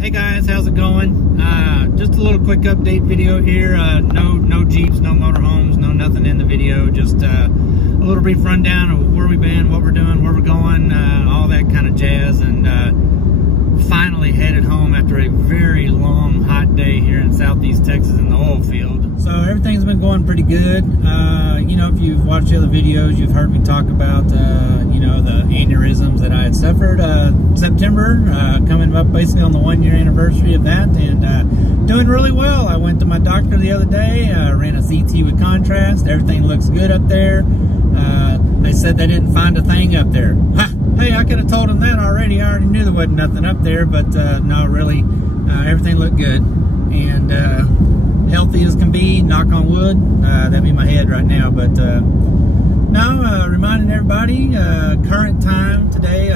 Hey guys, how's it going? Just a little quick update video here. No Jeeps, no motorhomes, no nothing in the video. Just a little brief rundown of where we've been, what we're doing, where we're going, all that kind of jazz. And finally headed home after a very long, hot day here in Southeast Texas in the oil field. So everything's been going pretty good. You know, if you've watched the other videos, you've heard me talk about, you know, the aneurysms that I had suffered. September, coming up basically on the 1-year anniversary of that, and doing really well. I went to my doctor the other day, ran a CT with contrast. Everything looks good up there. They said they didn't find a thing up there. Ha! Hey, I could have told them that already. I already knew there wasn't nothing up there, but no, really, everything looked good. And healthy as can be, knock on wood. That'd be my head right now, but no, reminding everybody, current time today,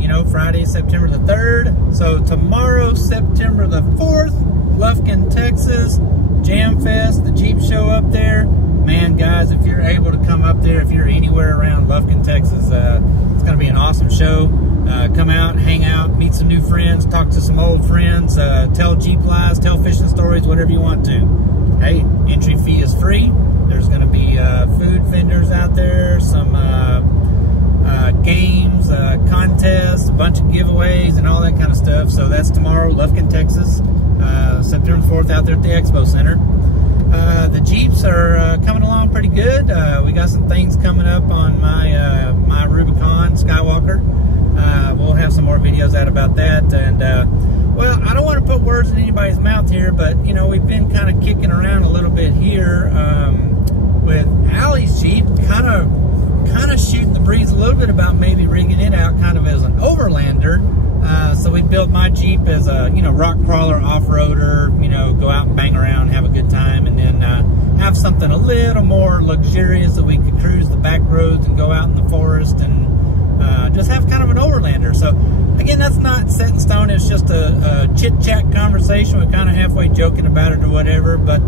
you know, Friday, September the 3rd. So tomorrow, September the 4th, Lufkin, Texas, Jam Fest, the Jeep show up there. Man, guys, if you're able to come up there, if you're anywhere around Lufkin, Texas, it's going to be an awesome show. Come out, hang out, meet some new friends, talk to some old friends, tell Jeep lies, tell fishing stories, whatever you want to. Hey, entry fee is free. There's going to be food vendors out there, some games, contests, a bunch of giveaways, and all that kind of stuff. So that's tomorrow, Lufkin, Texas, September 4th, out there at the Expo Center. The Jeeps are coming along pretty good. We got some things coming up on my my Rubicon Skywalker. We'll have some more videos out about that. And well, I don't want to put words in anybody's mouth here, but you know, we've been kind of kicking around a little bit here with Allie's Jeep, kind of shooting the breeze a little bit about maybe rigging it out kind of as an overlander. So we built my Jeep as a, you know, rock crawler, off-roader, you know, go out and bang around, have a good time, and then have something a little more luxurious that we could cruise the back roads and go out in the forest and just have kind of an overlander. So again, that's not set in stone. It's just a chit-chat conversation. We're kind of halfway joking about it or whatever, but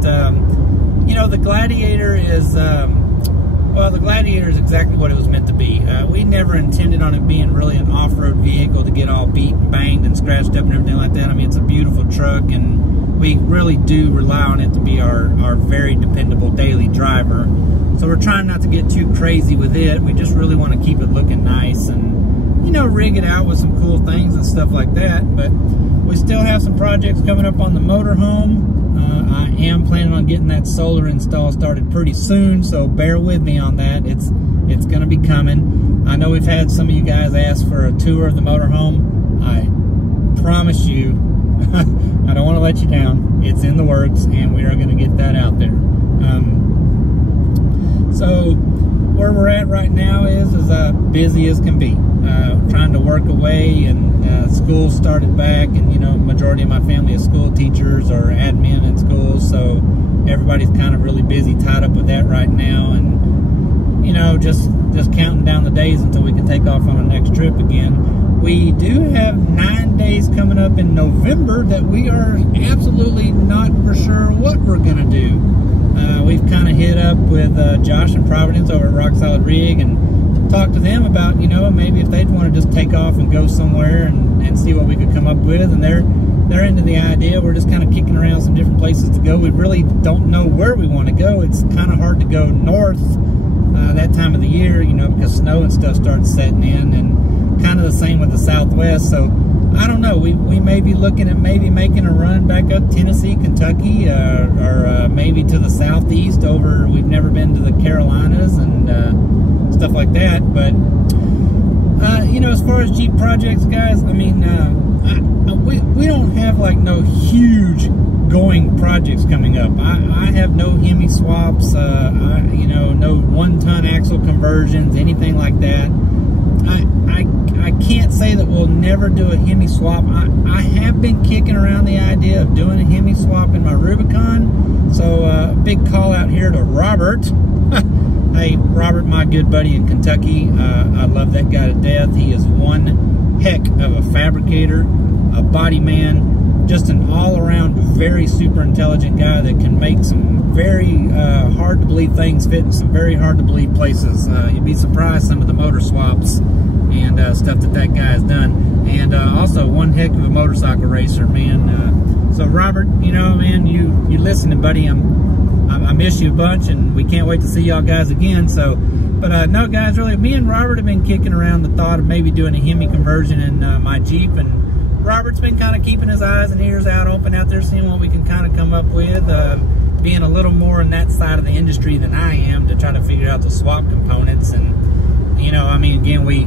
you know, the Gladiator is well, the Gladiator is exactly what it was meant to be. We never intended on it being really an off-road vehicle to get all beat and banged and scratched up and everything like that. I mean, it's a beautiful truck, and we really do rely on it to be our very dependable daily driver. So we're trying not to get too crazy with it. We just really want to keep it looking nice and, you know, rig it out with some cool things and stuff like that. But we still have some projects coming up on the motorhome. I am planning on getting that solar install started pretty soon, so bear with me on that. It's going to be coming. I know we've had some of you guys ask for a tour of the motorhome. I promise you, I don't want to let you down. It's in the works, and we are going to get that out there. So where we're at right now is busy as can be. Trying to work away, and school started back, and you know, majority of my family is school teachers or admin in school, so everybody's kind of really busy, tied up with that right now, and you know, just counting down the days until we can take off on our next trip again. We do have 9 days coming up in November that we are absolutely not for sure what we're gonna do. We've kind of hit up with Josh and Providence over at Rock Solid Rig and talked to them about, you know, maybe if they'd want to just take off and go somewhere and see what we could come up with, and they're into the idea. We're just kind of kicking around some different places to go. We really don't know where we want to go. It's kind of hard to go north that time of the year, you know, because snow and stuff starts setting in, and kind of the same with the Southwest. So I don't know. We may be looking at maybe making a run back up Tennessee, Kentucky, or maybe to the southeast over. We've never been to the Carolinas and stuff like that. But you know, as far as Jeep projects, guys, I mean, we don't have like no huge going projects coming up. I have no Hemi swaps, you know, no 1-ton axle conversions, anything like that. I can't say that we'll never do a Hemi swap. I have been kicking around the idea of doing a Hemi swap in my Rubicon. So big call out here to Robert. Hey, Robert, my good buddy in Kentucky. I love that guy to death. He is one heck of a fabricator, a body man, just an all-around very super intelligent guy that can make some very hard-to-believe things fit in some very hard-to-believe places. You'd be surprised some of the motor swaps and stuff that guy has done. And also one heck of a motorcycle racer, man. So Robert, you know, man, you listening, buddy. I miss you a bunch, and we can't wait to see y'all guys again. So, but no, guys, really, me and Robert have been kicking around the thought of maybe doing a Hemi conversion in my Jeep, and Robert's been kind of keeping his eyes and ears out open out there, seeing what we can kind of come up with. Being a little more in that side of the industry than I am, to try to figure out the swap components. And you know, I mean, again, we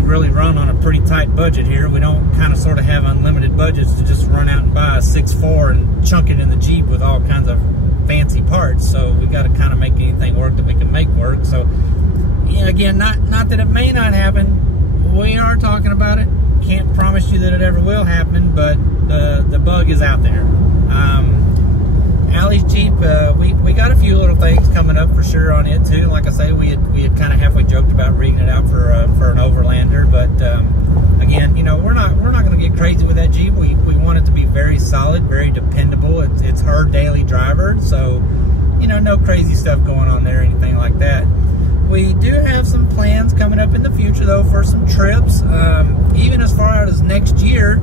really run on a pretty tight budget here. We don't kind of sort of have unlimited budgets to just run out and buy a 6.4 and chunk it in the Jeep with all kinds of fancy parts. So we got to kind of make anything work that we can make work. So yeah, again, not that it may not happen. We are talking about it. Can't promise you that it ever will happen, but the bug is out there. Allie's Jeep, we got a few little things coming up for sure on it too. Like I say, we had kind of halfway joked about rigging it out for an overlander, but again, you know, we're not going to get crazy with that Jeep. We want it to be very solid, very dependable. It's her daily driver, so you know, no crazy stuff going on there, anything like that. We do have some plans coming up in the future though for some trips, even as far out as next year.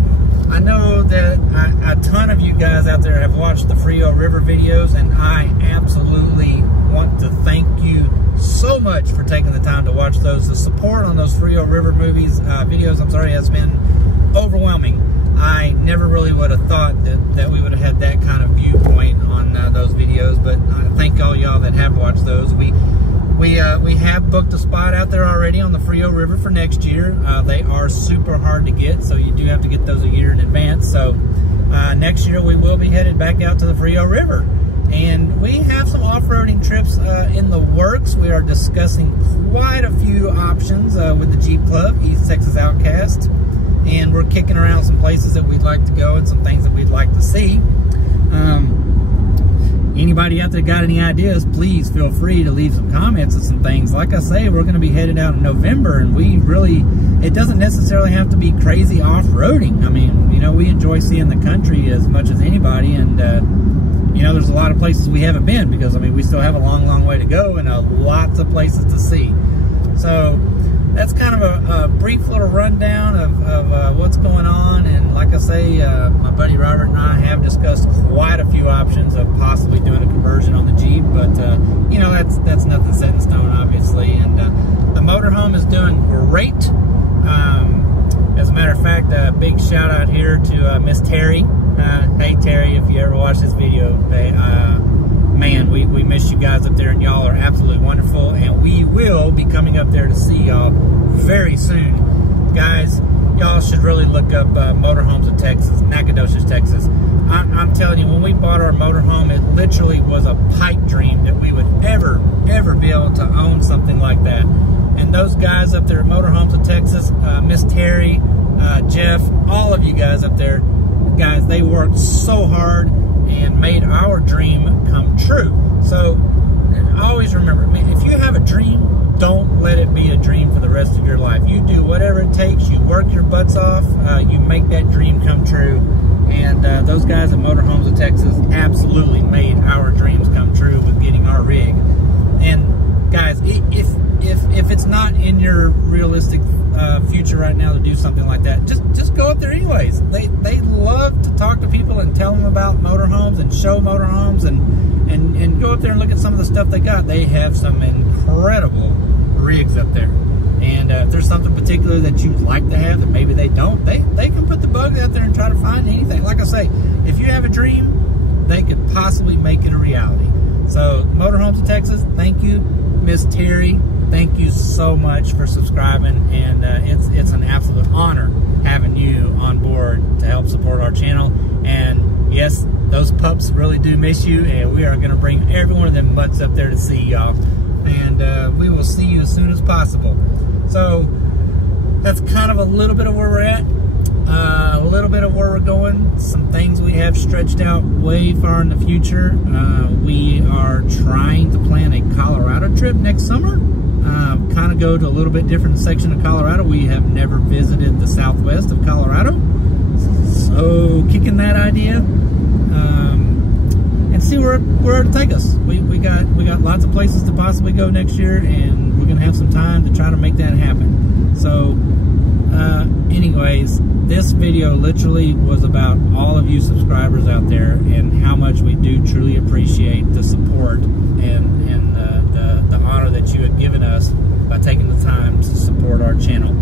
I know that a ton of you guys out there have watched the Frio River videos, and I absolutely want to thank you so much for taking the time to watch those. The support on those Frio River videos, I'm sorry, has been overwhelming. I never really would have thought that we would have had that kind of viewpoint on those videos, but I thank all y'all that have watched those. We have booked a spot out there already on the Frio River for next year. They are super hard to get, so you do have to get those a year in advance. So next year we will be headed back out to the Frio River. And we have some off-roading trips in the works. We are discussing quite a few options with the Jeep Club, East Texas Outcast. And we're kicking around some places that we'd like to go and some things that we'd like to see. Anybody out there got any ideas, please feel free to leave some comments and some things. Like I say, we're going to be headed out in November, and it doesn't necessarily have to be crazy off-roading. I mean, you know, we enjoy seeing the country as much as anybody, and you know, there's a lot of places we haven't been because, I mean, we still have a long, long way to go and lots of places to see. So that's kind of a brief little rundown of what's going on. And like I say, my buddy Robert and I have discussed quite a few options of possibly doing a conversion on the Jeep, but you know, that's nothing set in stone, obviously. And the motorhome is doing great. As a matter of fact, a big shout out here to Miss Terry. Hey Terry, if you ever watch this video, man, we miss you guys up there, and y'all are absolutely wonderful, and we will be coming up there to see y'all very soon. Guys, y'all should really look up Motorhomes of Texas, Nacogdoches, Texas. I'm telling you, when we bought our motorhome, it literally was a pipe dream that we would ever be able to own something like that. And those guys up there at Motorhomes of Texas, Miss Terry, Jeff, all of you guys up there, guys, they worked so hard and made our dream come true. So always remember, if you have a dream, don't let it be a dream for the rest of your life. You do whatever it takes. You work your butts off. You make that dream come true. And those guys at Motorhomes of Texas absolutely made our dreams come true with getting our rig. And guys, if it's not in your realistic future right now to do something like that, just go up there anyways. They love to talk to people and tell them about motorhomes and show motorhomes and go up there and look at some of the stuff they got. They have some incredible rigs up there. And if there's something particular that you'd like to have that maybe they don't, they can put the bug out there and try to find anything. Like I say, if you have a dream, they could possibly make it a reality. So Motorhomes of Texas, thank you. Miss Terry, thank you so much for subscribing, and it's an absolute honor having you on board to help support our channel. And yes, those pups really do miss you, and we are going to bring every one of them mutts up there to see y'all. And we will see you as soon as possible. So that's kind of a little bit of where we're at, a little bit of where we're going, some things we have stretched out way far in the future. We are trying to plan a Colorado trip next summer, kind of go to a little bit different section of Colorado. We have never visited the southwest of Colorado, so kicking that idea. And see where it'll take us. We got lots of places to possibly go next year, and we're gonna have some time to try to make that happen. So anyways, this video literally was about all of you subscribers out there and how much we do truly appreciate the support and the honor that you have given us by taking the time to support our channel.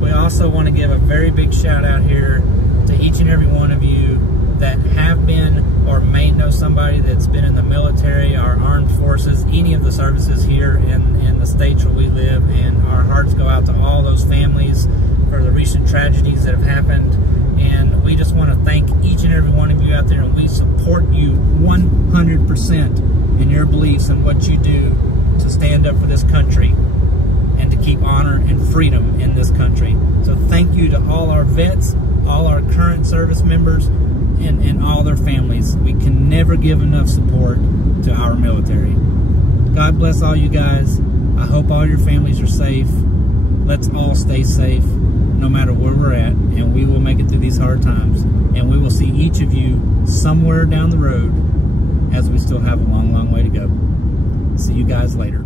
We also want to give a very big shout out here to each and every one of you that have been or may know somebody that's been in the military, our armed forces, any of the services here in the states where we live, and our hearts go out to all those families for the recent tragedies that have happened. And we just want to thank each and every one of you out there, and we support you 100% in your beliefs and what you do to stand up for this country and to keep honor and freedom in this country. So thank you to all our vets, all our current service members, and all their families. We can never give enough support to our military. God bless all you guys. I hope all your families are safe. Let's all stay safe no matter where we're at, and we will make it through these hard times. And we will see each of you somewhere down the road, as we still have a long, long way to go. See you guys later.